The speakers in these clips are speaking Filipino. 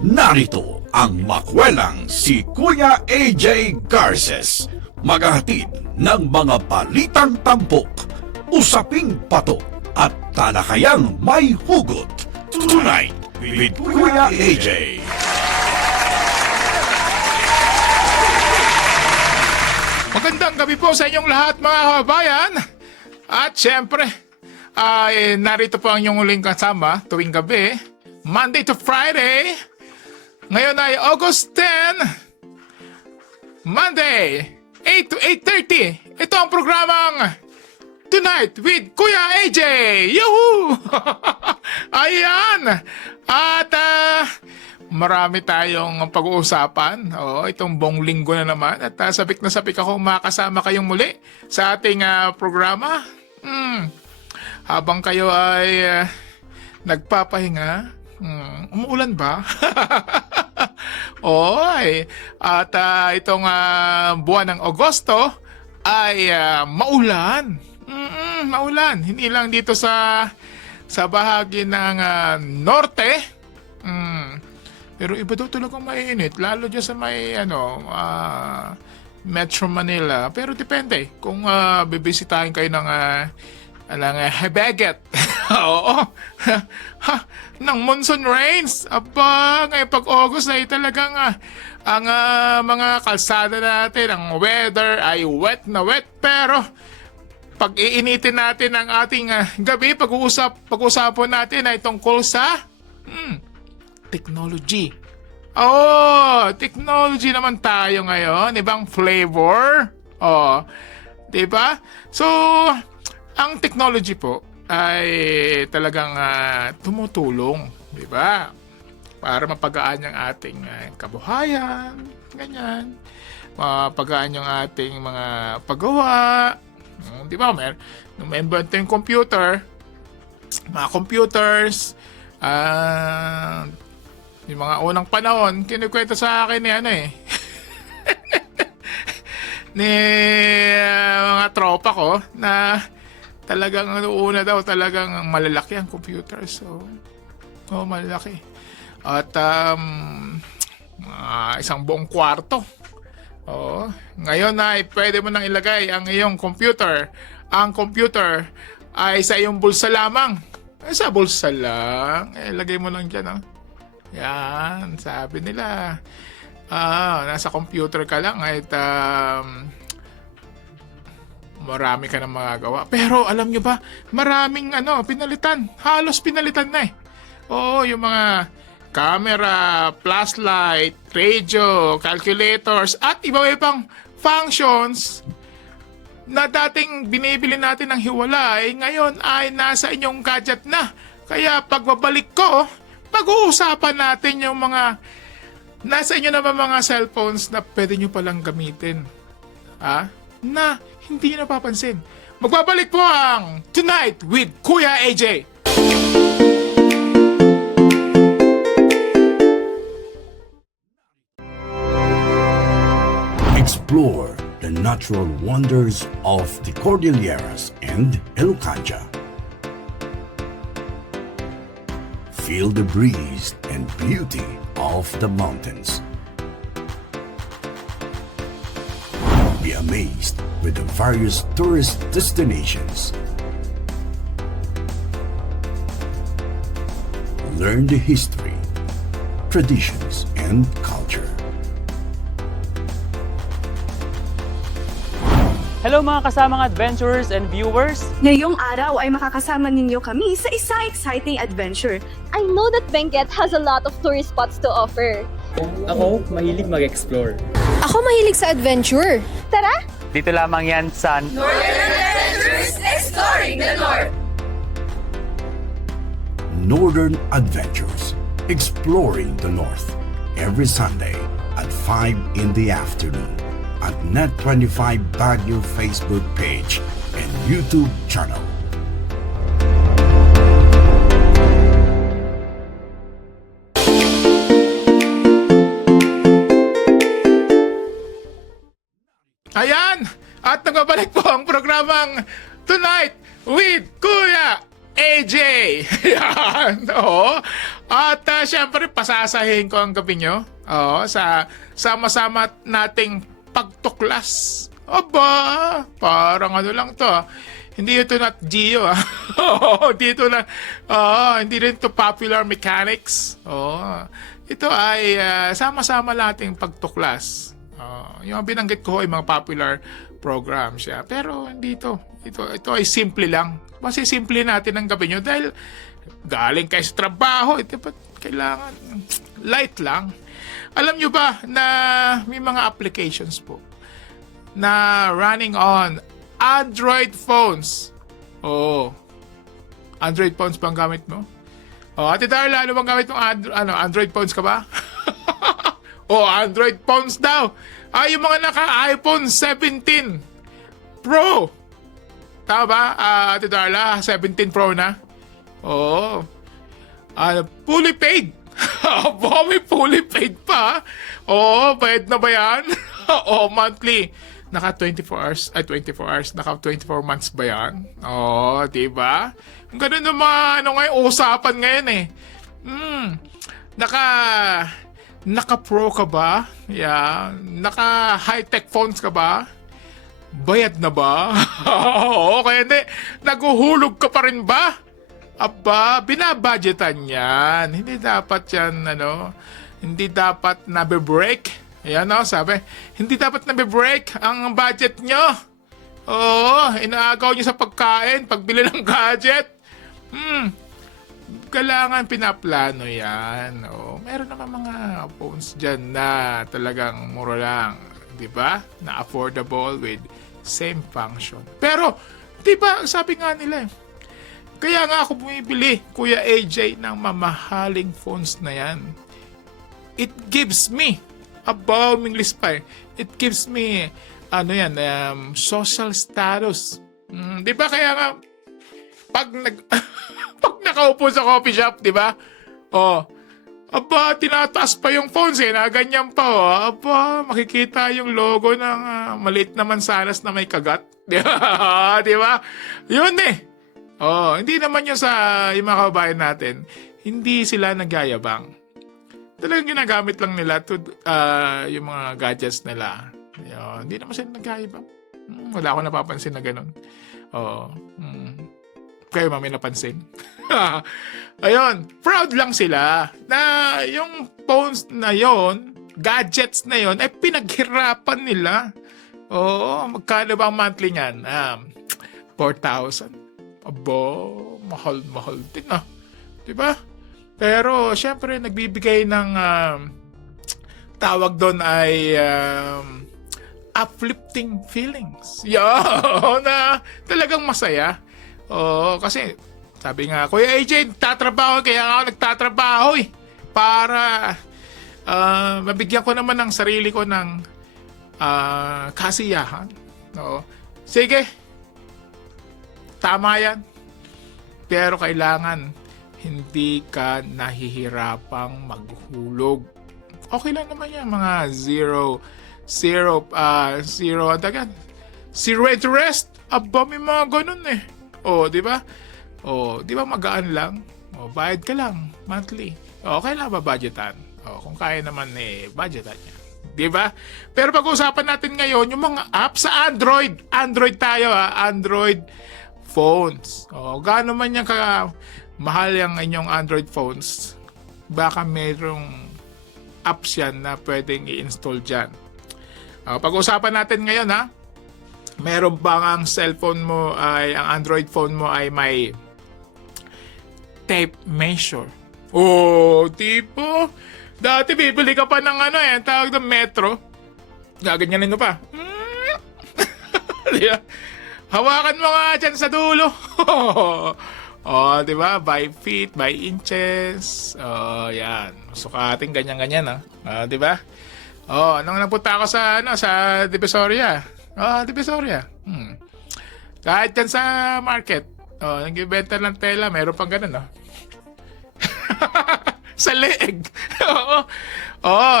Narito ang makwelang si Kuya AJ Garces, maghahatid ng mga balitang tampok, usaping patok at talakayang may hugot. Tonight with Kuya AJ. Magandang gabi po sa inyong lahat mga kababayan. At syempre, narito po ang inyong uling kasama tuwing gabi, Monday to Friday. Ngayon ay August 10, Monday, 8 to 8:30. Ito ang programang Tonight with Kuya AJ. Yuhu! Ayan! At marami tayong pag-uusapan. Itong buong linggo na naman. At sabik na sabik ako makasama kayong muli sa ating programa. Habang kayo ay nagpapahinga, umuulan ba? At itong buwan ng Agosto ay maulan. Maulan. Hindi lang dito sa bahagi ng norte. Pero iba daw talagang mainit. Lalo dyan sa may Metro Manila. Pero depende kung bibisitahin kayo ng Habagat. Oo. Ng monsoon rains. Aba, ngayon pag-August ay talagang ang mga kalsada natin, ang weather ay wet na wet. Pero pag iinitin natin ang ating gabi, pag-uusapan natin ay tungkol sa technology. Technology naman tayo ngayon. Ibang flavor. Diba? So, ang technology po ay talagang tumutulong, di ba? Para mapagaan yung ating kabuhayan, ganyan. Mapagaan yung ating mga paggawa. Di ba? Nung-invento yung computer, mga computers, yung mga unang panahon, kinukwento sa akin ni mga tropa ko na talagang una daw talagang malalaki ang computer. So, malalaki. At isang buong kwarto. Ngayon ay pwede mo nang ilagay ang iyong computer. Ang computer ay sa iyong bulsa lamang. Sa bulsa lang. Lagay mo lang dyan. Yan. Sabi nila. Nasa computer ka lang at marami ka nang magagawa. Pero alam nyo ba, maraming pinalitan. Halos pinalitan na yung mga camera, flashlight, radio, calculators, at iba-ibang functions na dating binibili natin ng hiwalay, ngayon ay nasa inyong gadget na. Kaya pagbabalik ko, pag-uusapan natin yung mga nasa inyo naman mga cellphones na pwede nyo palang gamitin. Na hindi nyo napapansin. Magbabalik po ang Tonight with Kuya AJ. Explore the natural wonders of the Cordilleras and Elucanja. Feel the breeze and beauty of the mountains. Be amazed with the various tourist destinations. Learn the history, traditions, and culture. Hello mga kasamang adventurers and viewers! Ngayong araw ay makakasama ninyo kami sa isang exciting adventure. I know that Benguet has a lot of tourist spots to offer. Ako, mahilig mag-explore. Ako mahilig sa adventure. Tara! Dito lamang yan sa Northern Adventures, Exploring the North, every Sunday at 5 in the afternoon at Net25 Baguio Facebook page and YouTube channel. Ayan! At nagbabalik po ang programang Tonight with Kuya AJ. Yan. Oo. At syempre, pasasahin ko ang gabi nyo. Oo, sa sama-sama nating pagtuklas. Aba, parang ano lang to. Hindi ito not Gio. Hindi ito na, hindi rin to Popular Mechanics. Ito ay sama-sama nating pagtuklas. Yung binanggit ko ay mga popular programs siya. Pero hindi ito. Ito ay simple lang. Kasi simple natin ang gabi nyo dahil galing kayo sa trabaho. Ito pa kailangan light lang. Alam nyo ba na may mga applications po na running on Android phones? Android phones bang gamit mo? Ate Darla, ano bang gamit mo? Android phones ka ba? Android phones daw. Yung mga naka-iPhone 17 Pro. Tama ba, Ate Darla? 17 Pro na? Fully paid. May fully paid pa. Bayad na ba yan? Monthly. Naka 24 hours. Naka 24 months ba yan? Diba? Ganun naman, ngayon, usapan ngayon eh. Naka pro ka ba? Yeah. Naka high-tech phones ka ba? Bayad na ba? Kaya hindi. Naguhulog ka pa rin ba? Aba, binabudgetan yan. Hindi dapat yan, hindi dapat nabe-break. Ayan sabi, hindi dapat nabe-break ang budget nyo. Inaagaw nyo sa pagkain, pagbili ng gadget. Kailangan pinaplano yan. Meron naman mga phones dyan na talagang mura lang. Diba? Na affordable with same function. Pero, diba, sabi nga nila kaya nga ako bumibili, Kuya AJ, ng mamahaling phones na yan. It gives me, English pa it gives me, social status. Di ba kaya nga, pag nakaupo sa coffee shop, di ba? Tinataas pa yung phones na ganyan pa. Makikita yung logo ng maliit na mansanas na may kagat. Di ba? Yun eh. Hindi naman yun sa yung mga kababayan natin. Hindi sila nagyayabang. Talagang ginagamit lang nila yung mga gadgets nila. Hindi naman sila nagyayabang. Wala akong napapansin na ganun. Kayo may napansin. Ayun, proud lang sila na yung phones na yon, gadgets na yon, ay pinaghirapan nila. Magkano ba ang monthly niyan? 4,000. Mahal din diba? Pero syempre nagbibigay ng tawag doon ay uplifting feelings. Na talagang masaya. Kasi sabi nga, Kuya AJ, tatrabaho, kaya nga ako nagtatrabaho para mabigyan ko naman ng sarili ko ng kasiyahan. Sige, tama yan. Pero kailangan hindi ka nahihirapang maghulog. Okay lang naman yan, mga zero interest. May mga ganun eh. Di ba? Di ba magaan lang? Bayad ka lang monthly. Okay lang ba budgetan? Kung kaya naman budgetan niya. Di ba? Pero pag-uusapan natin ngayon yung mga apps sa Android. Android tayo Android phones. Gaano man yan mahal yung inyong Android phones, baka mayroong apps yan na pwedeng i-install dyan. Pag-uusapan natin ngayon meron bang ang cellphone mo ang Android phone mo ay may tape measure? Tipo, dati bibili ka pa ng tawag ng Metro. Gaganyanin mo pa. Diba? Hawakan mo nga dyan sa dulo. Diba? By feet, by inches. Yan. Sukating ganyan-ganyan, diba? Nung napunta ako sa Divisoria. Divisoria. Kahit dyan sa market. Nagbibenta ng tela, meron pang ganun, sa leeg.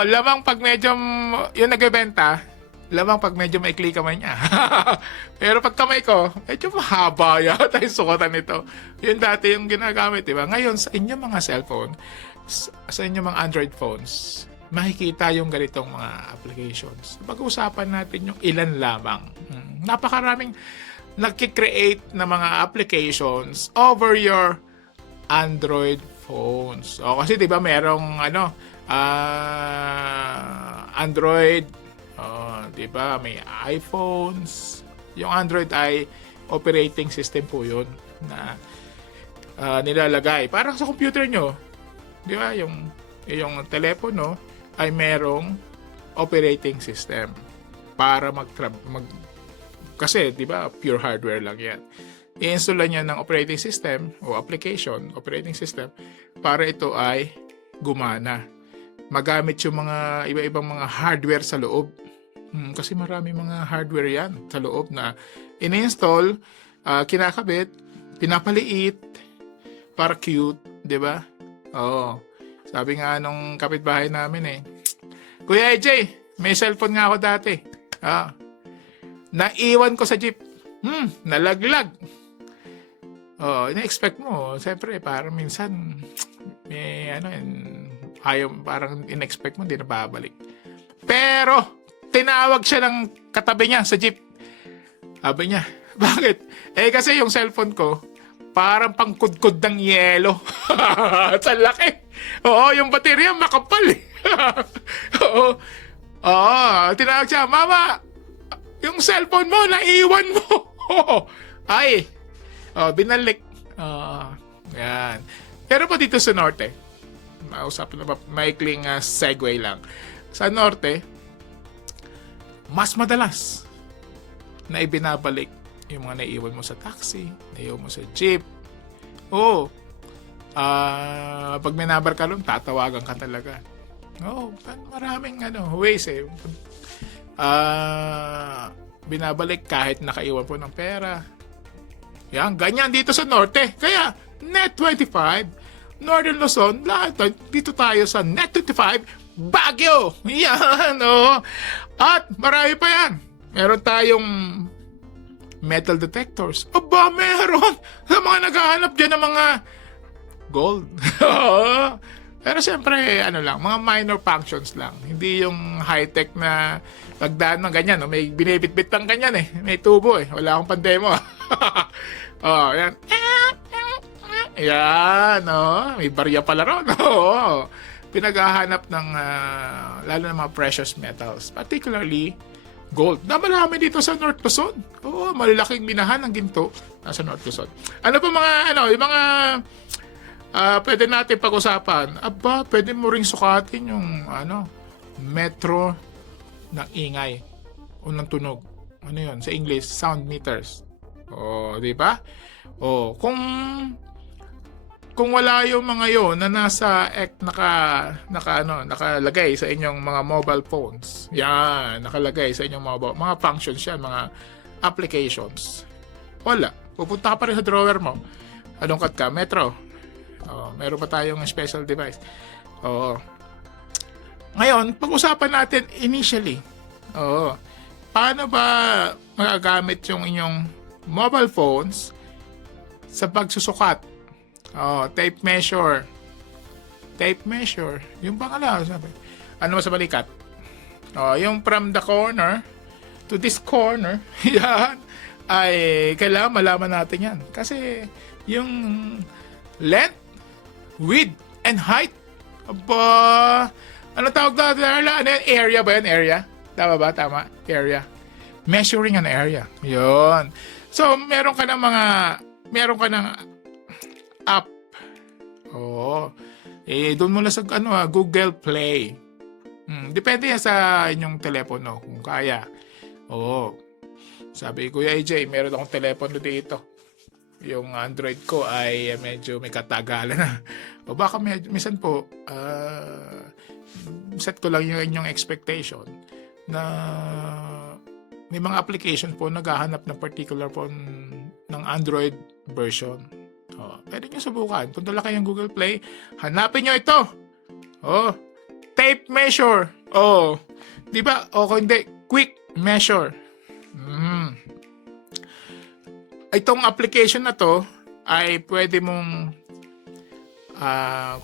Lamang pag medyo yung nagbibenta, Lamang pag medyo maikli kamay niya. Pero pag kamay ko, medyo mahaba yata yung sukutan nito. Yun dati yung ginagamit, di ba? Ngayon, sa inyong mga cellphone, sa inyong mga Android phones, makikita yung ganitong mga applications. Pag-uusapan natin yung ilan lamang. Napakaraming nagki-create na mga applications over your Android phones. O kasi 'di ba merong Android, 'di ba? May iPhones. Yung Android ay operating system po 'yun na nilalagay parang sa computer nyo. 'Di ba? Yung telepono ay merong operating system para kasi 'di ba pure hardware lang 'yan. I-install niya ng operating system o application, operating system para ito ay gumana. Magamit yung mga iba-ibang mga hardware sa loob. Kasi marami mga hardware 'yan sa loob na ini-install, kinakabit, pinapaliit para cute, 'di ba? Oo. Sabi nga nung kapitbahay namin Kuya AJ, may cellphone nga ako dati. Naiwan ko sa jeep. Nalaglag. Ina-expect mo. Siyempre, parang minsan, may parang in-expect mo, hindi na babalik. Pero, tinawag siya ng katabi niya sa jeep. Sabi niya, bakit? Kasi yung cellphone ko, parang pangkudkod ng yelo. Sa laki. Oo, yung baterya makapal. Oo, tinawag siya, Mama, yung cellphone mo, naiwan mo. Binalik. Yan. Pero po dito sa norte, mausap na maikling segue lang. Sa norte, mas madalas na ibinabalik yung mga naiwan mo sa taxi, naiwan mo sa jeep. Pag may number ka lang, tatawagan ka talaga. Maraming ways binabalik kahit nakaiwan po ng pera. Yan, ganyan dito sa norte. Kaya, Net25, Northern Luzon, lahat dito tayo sa Net25, Baguio. Yan, At marami pa yan. Meron tayong metal detectors. Aba, meron. Sa mga naghahanap dyan ng mga gold. Pero siyempre, mga minor functions lang. Hindi yung high-tech na pagdaan ng ganyan. May binibitbit lang ganyan May tubo Wala akong pandemo. Yan. Yan, May barya pala ron. Pinaghahanap ng, lalo ng mga precious metals. Particularly, gold. Na marami dito sa North Luzon. Malalaking minahan ng ginto nasa North Luzon. Ano pa yung mga pwede natin pag-usapan? Pwede mo ring sukatin yung metro ng ingay o ng tunog. Ano yun? Sa English, sound meters. Di ba? Kung wala yung mga yon na nasa nakalagay sa inyong mga mobile phones. Yan, nakalagay sa inyong mga functions yan, mga applications. Wala. Pupunta ka pa rin sa drawer mo. Alungkat ka, metro. Meron pa tayong special device. Ngayon, pag-usapan natin initially. Paano ba magagamit yung inyong mobile phones sa pagsusukat? Tape measure. Tape measure. Yung pangalawa, sabi. Ano sa balikat? Yung from the corner to this corner, yan, ay kailangan malaman natin yan. Kasi yung length, width, and height, ano tawag na? Area ba yun? Area? Tama ba? Tama. Area. Measuring an area. Yun. So, meron ka ng app. Doon muna sa Google Play. Depende yan sa inyong telepono kung kaya. Sabi ko, Kuya AJ, meron akong telepono dito. Yung Android ko ay medyo may katagalan na. Baka minsan po, set ko lang yung inyong expectation na may mga application po naghahanap ng particular phone ng Android version. Pwede nyo subukan. Punta lang kayong Google Play. Hanapin nyo ito. Tape measure. Di ba? Kung hindi, quick measure. Itong application na to ay pwede mong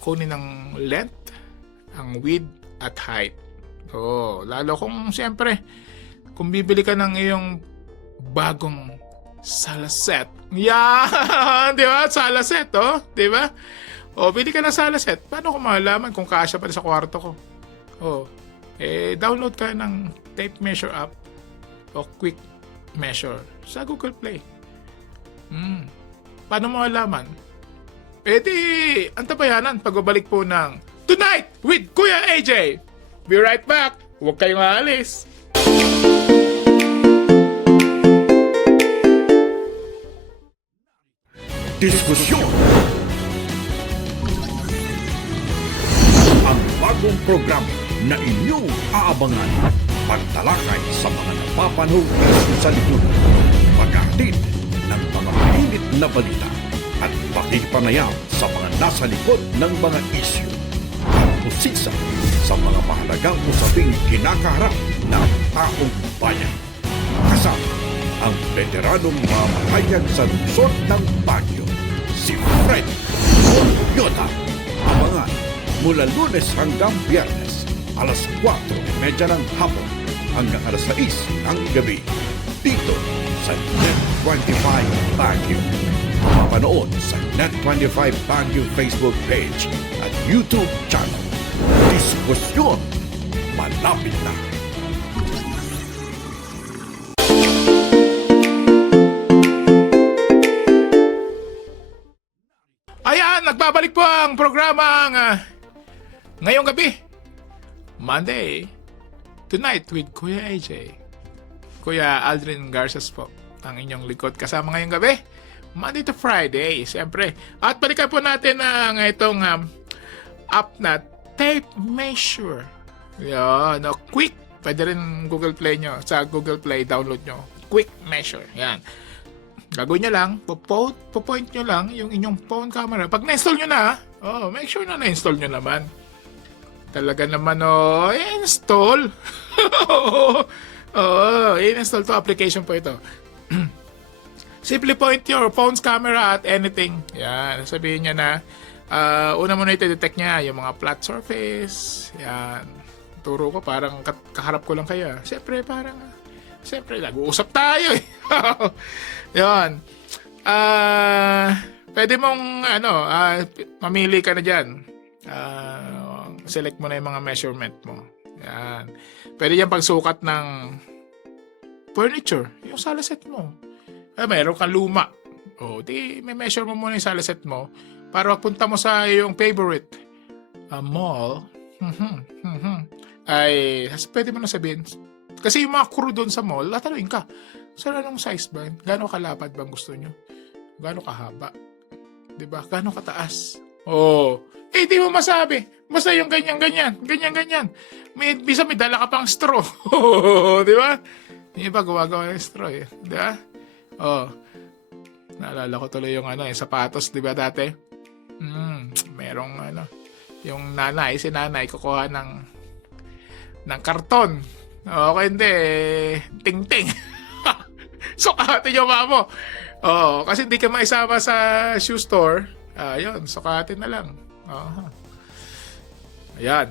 kunin ng length, ang width at height. Lalo kung siyempre kung bibili ka ng iyong bagong sala set. Yan, di ba? Sala set, di ba? Bili ka ng sala set. Paano ko malalaman kung kasya pa sa kwarto ko? Download ka ng tape measure app o quick measure sa Google Play. Paano mo malaman? Ang tabayanan pagbabalik po ng Tonight with Kuya AJ. Be right back. Huwag kayong aalis. Diskusyon. Ang bagong programa na inyong aabangan. Pagtalakay sa mga napapanahong sa lipunan. Paghatid ng mga mainit na balita at pakikipanayam sa mga nasa likod ng mga isyu. At pusisa sa mga mahalagang usaping kinakaharap ng taong bayan. Kasama ang veteranong mamahayag sa lungsod ng Baguio, si Fred Yota. Abangan mula Lunes hanggang Biyernes, alas 4:30 ng hapon hanggang alas 6 ng gabi. Dito sa Net25 Baguio. Mapapanood sa Net25 Baguio Facebook page at YouTube channel. Diskusyon malapit na. Ayan, nagbabalik po ang programang ngayong gabi. Monday, Tonight with Kuya AJ. Kuya Aldrin Garces po, ang inyong likod kasama ngayong gabi. Monday to Friday, siyempre. At balikan po natin ang itong app na Tape Measure. Yan, quick. Pwede rin Google Play nyo. Sa Google Play, download nyo. Quick Measure. Yan. Gagawin nyo lang, po-point nyo lang yung inyong phone camera. Pag na-install nyo na, make sure na na-install nyo naman. Talaga naman, install. I-install to application po ito. Simply point your phone's camera at anything. Yan, sabihin niya na, una mo na iti-detect niya yung mga flat surface. Yan. Turo ko, parang kaharap ko lang kayo. Siyempre, nag-uusap tayo eh. Yan. Pwede mong, mamili ka na dyan. Select mo na yung mga measurement mo. Yan. Pwede yan pagsukat ng furniture. Yung sala set mo. Mayroon kang luma. May measure mo muna yung sala set mo para punta mo sa yung favorite mall. Ay, pwede mo na sabihin. Kasi yung mga crew doon sa mall, tatanungin ka, sir, anong size ba? Gano'ng kalapad bang gusto nyo? Gano'ng kahaba? Diba? Gano'ng kataas? Di mo masabi. Basta yung ganyan-ganyan. Bisa may dala ka pang straw. Diba? Hindi ba gawa-gawa ng straw eh. Diba? Naalala ko tuloy yung yung sapatos, diba dati? Merong yung si nanay kukuha ng karton. Okay, hindi. Ting-ting. Sukatin yung mama mo. Kasi hindi ka maisama sa shoe store. Yun, sukatin na lang. Ayan.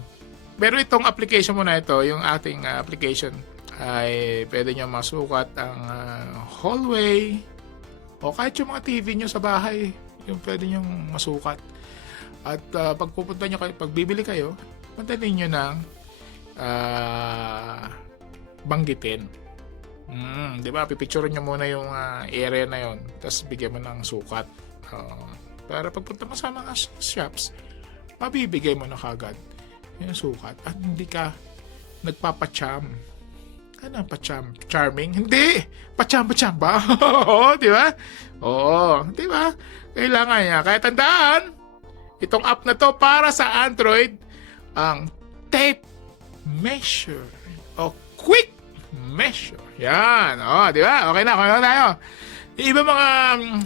Pero itong application mo na ito, yung ating application, ay pwede nyo masukat ang hallway o kahit yung mga TV nyo sa bahay, yung pwede nyo masukat. At pag pupunta nyo kayo, pag bibili kayo, madali nyo ng banggitin. Di ba? Pipicture nyo muna yung area na yon, tapos bigyan mo ng sukat. Para pagpunta mo sa mga shops, mabibigay mo na kagad yung sukat. At hindi ka nagpapacham. Ano pacham? Charming? Hindi! Pacham ba? Di ba? Di ba? Kailangan niya. Kaya tandaan, itong app na to para sa Android, ang Tape Measure o Quick Measure. Yan. Di ba? Okay na tayo. Yung iba mga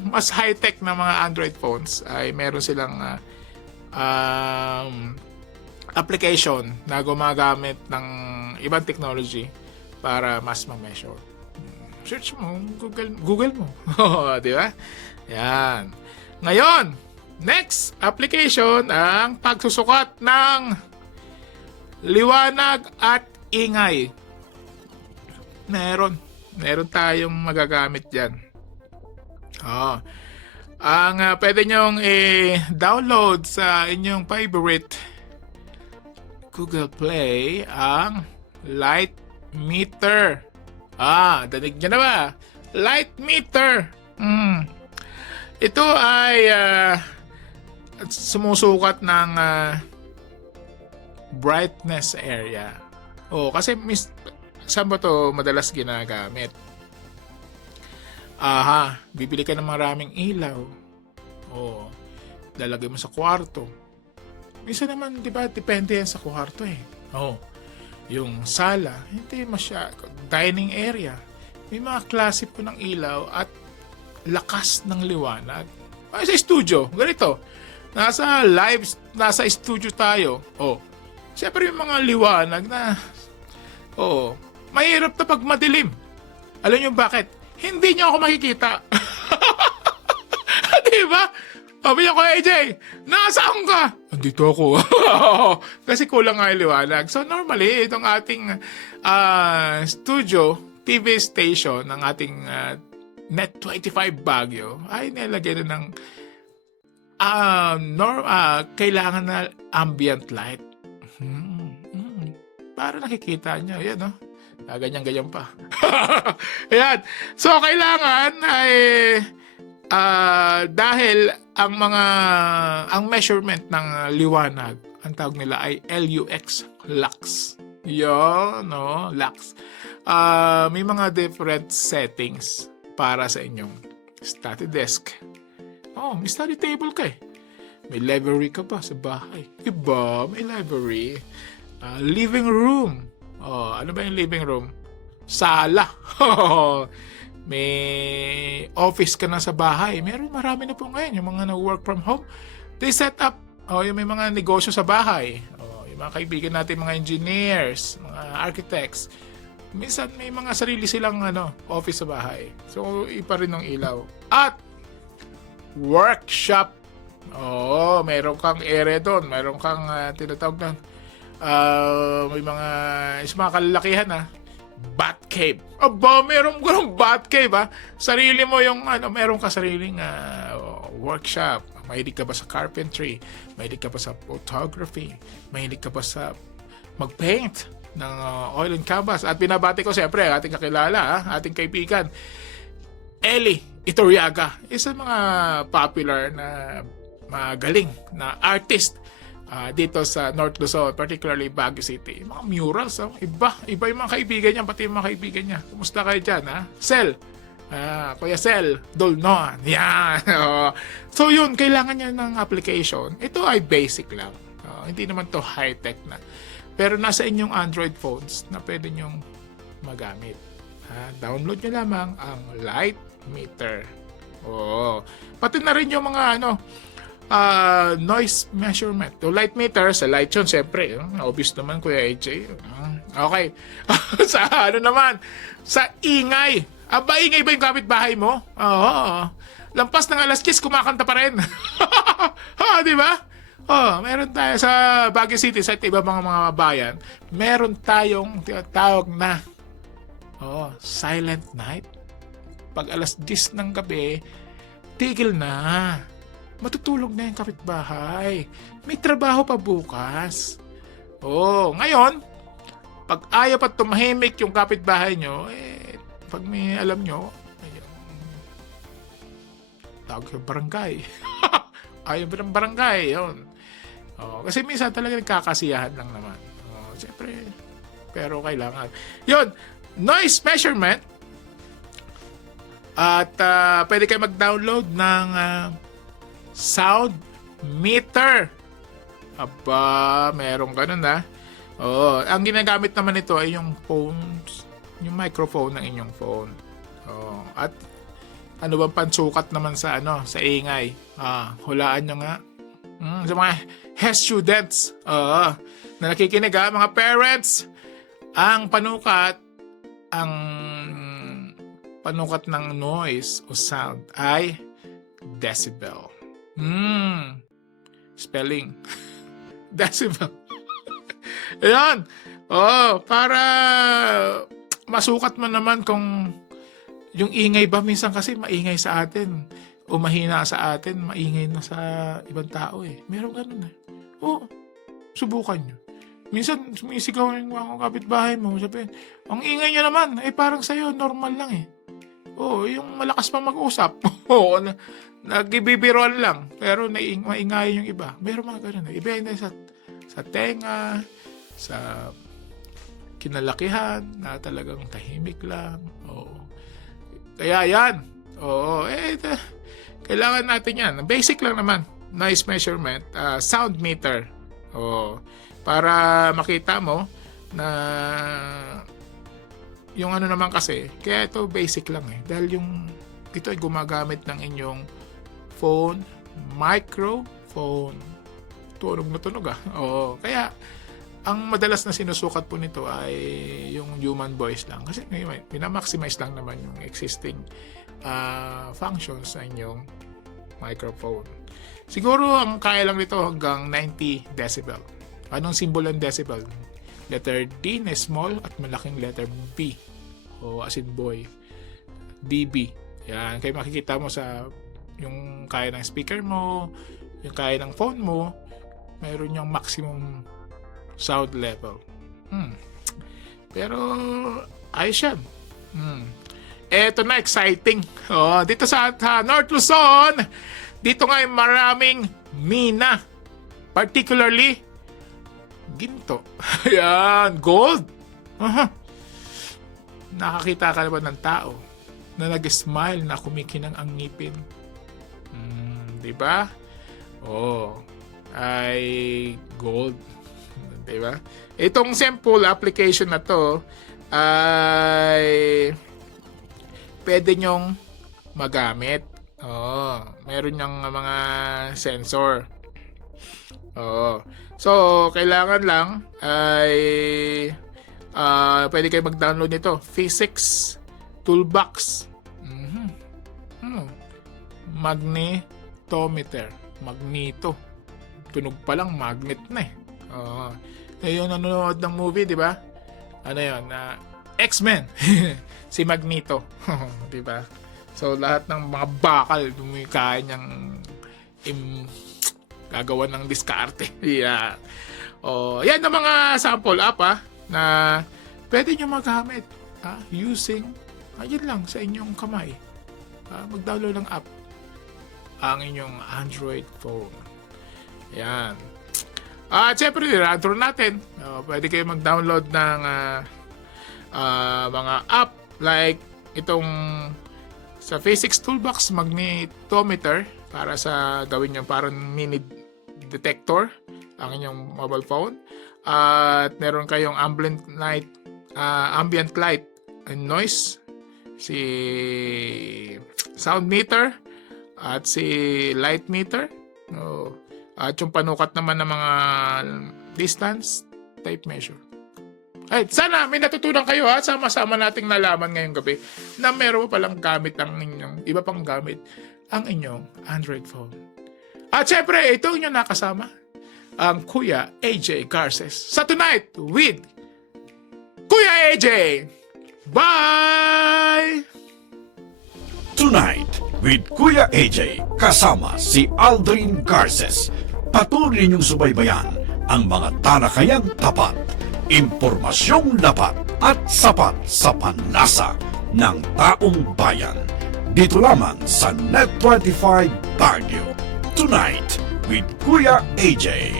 mas high-tech na mga Android phones ay meron silang application na gumagamit ng ibang technology para mas ma-measure. Search mo, Google mo. Di ba? Yan. Ngayon, next application ang pagsusukat ng liwanag at ingay. Meron tayong magagamit dyan. Ang pwede nyong i-download sa inyong favorite Google Play ang light meter. Danig nyo na ba? Light meter. Ito ay sumusukat ng brightness area. Kasi saan ba ito madalas ginagamit? Bibili ka ng maraming ilaw. Lalagay mo sa kwarto. Minsan naman, di ba, depende yan sa kwarto yung sala, hindi dining area. May mga klase po ng ilaw at lakas ng liwanag. Sa studio, ganito. Nasa studio tayo. Siyempre yung mga liwanag na mahirap na pag madilim. Alam niyo bakit? Hindi niyo ako makikita. Diba? Sabi niya ko, AJ, nasaan ka? Andito ako. Kasi kulang nga yung liwanag. So normally, itong ating studio, TV station ng ating Net 25 Baguio ay nilagay na ng kailangan na ambient light. Para nakikita niyo. Yan, no? Ganyan-ganyan pa. Ayan. So, kailangan ay dahil ang measurement ng liwanag, ang tawag nila ay LUX, lux. Yun, no? Lux. May mga different settings para sa inyong study desk. May study table ka eh. May library ka ba sa bahay? Iba, may library. Living room. Ano ba yung living room? Sala. May office ka na sa bahay. Marami na po ngayon. Yung mga na-work from home, they set up. Yung may mga negosyo sa bahay. Yung mga kaibigan natin, mga engineers, mga architects. Minsan may mga sarili silang office sa bahay. So, ipa rin ng ilaw. At workshop. Meron kang area doon. Meron kang tinatawag doon. May mga kalalakihan bat cave. Meron ganung bat cave Sarili mo yung meron ka sariling workshop. Mahilig ka ba sa carpentry? Mahilig ka ba sa photography? Mahilig ka ba sa magpaint ng oil and canvas? At binabati ko siyempre ating kakilala, ating kaibigan Ellie Iturriaga, isa mga popular na magaling na artist dito sa North Luzon, particularly Baguio City. Mga murals, iba yung mga kaibigan niya, pati yung mga kaibigan niya. Kumusta kayo dyan, Sel? Kuya Sel, Dolnon. Yan. So yun, kailangan niya ng application. Ito ay basic lang. Hindi naman to high-tech na. Pero nasa inyong Android phones na pwede nyong magamit. Download nyo lamang ang light meter. Pati na rin yung mga noise measurement. So, light meter, sa light yun, siyempre. Obvious naman, Kuya AJ. Okay. Sa naman? Sa ingay. Ingay ba yung kapitbahay mo? Lampas ng alas 10, kumakanta pa rin. Di ba? Meron tayo sa Baguio City, sa iba mga bayan, meron tayong tinatawag na silent night. Pag alas 10 ng gabi, tigil na. Matutulog na yung kapitbahay. May trabaho pa bukas. Ngayon, pag ayaw pa tumahimik yung kapitbahay nyo, pag may alam nyo, tawag sa barangay. Ayaw ba ng barangay? Yun. Kasi minsan talaga nagkakasiyahan lang naman. Siyempre, pero kailangan. Yun, noise measurement. At pwede kayo mag-download ng sound meter. Meron ganun ang ginagamit naman ito ay yung phones, yung microphone ng inyong phone. At ano bang pansukat naman sa sa ingay? Hulaan nyo nga. Sa mga students na nakikinig mga parents, ang panukat ang panukat ng noise o sound ay decibel. Spelling. Decibel. Ayan. Para masukat mo naman kung yung ingay ba, minsan kasi maingay sa atin o mahina sa atin, maingay na sa ibang tao eh. Meron ganun eh. Subukan nyo. Minsan, sumisigaw yung mga kapitbahay mo, sabihin, ang ingay nyo naman, parang sa'yo, normal lang eh. Yung malakas pa mag-usap. Nagbibiroan lang, pero maingay yung iba. Meron mga ganun eh. Iba yun sa tenga, sa kinalakihan, na talagang tahimik lang. Kaya yan. Kailangan natin yan. Basic lang naman. Noise measurement. Sound meter. Para makita mo na yung ano naman kasi, kaya ito basic lang eh. Dahil ito ay gumagamit ng inyong phone, microphone. Tunog na tunog ah. Kaya ang madalas na sinusukat po nito ay yung human voice lang. Kasi pinamaximize lang naman yung existing functions sa inyong microphone. Siguro ang kaya lang nito hanggang 90 decibel. Anong simbolo ng decibel? Letter D na small at malaking letter B. As in boy. dB. Yan. Kaya makikita mo sa yung kaya ng speaker mo, yung kaya ng phone mo, mayroon yung maximum sound level. Pero ayos yan. Eto na, exciting. Dito sa North Luzon, dito nga maraming mina. Particularly, ginto. Ayan, gold. Nakakita ka na ba ng tao na nag-smile na kumikinang ang ngipin? Diba? Ay gold. Diba? Itong sample application na to ay pwede nyong magamit. Meron niyang mga sensor. So, kailangan lang ay pwede kayo mag-download nito. Physics Toolbox. Magnetometer. Magneto. Tunog pa lang, magnet na eh. Yung nanonood ng movie, di ba? Ano yun? X-Men. Si Magneto. Di ba? So, lahat ng mga bakal, kaya niyang gagawa ng diskarte. Yeah. Yan ang mga sample app na pwede nyo magamit using yun lang sa inyong kamay. Mag-download ng app ang inyong Android phone. Yan. At syempre, nirantro natin. Pwede kayo mag-download ng mga app like itong sa Physics Toolbox Magnetometer para sa gawin nyo parang mini detector ang inyong mobile phone. At meron kayong ambient light and noise, si sound meter at si light meter. At yung panukat naman ng mga distance type measure. Sana may natutunan kayo sama-sama nating nalaman ngayong gabi na meron palang gamit ang inyong, iba pang gamit ang inyong Android phone. At syempre, ito yung nakasama, ang Kuya AJ Garces sa Tonight with Kuya AJ. Bye! Tonight with Kuya AJ kasama si Aldrin Garces. Patuloy niyong subaybayan ang mga talakayang tapat, impormasyong lapat at sapat sa panlasa ng taong bayan. Dito lamang sa Net25 Baguio. Tonight with Kuya AJ.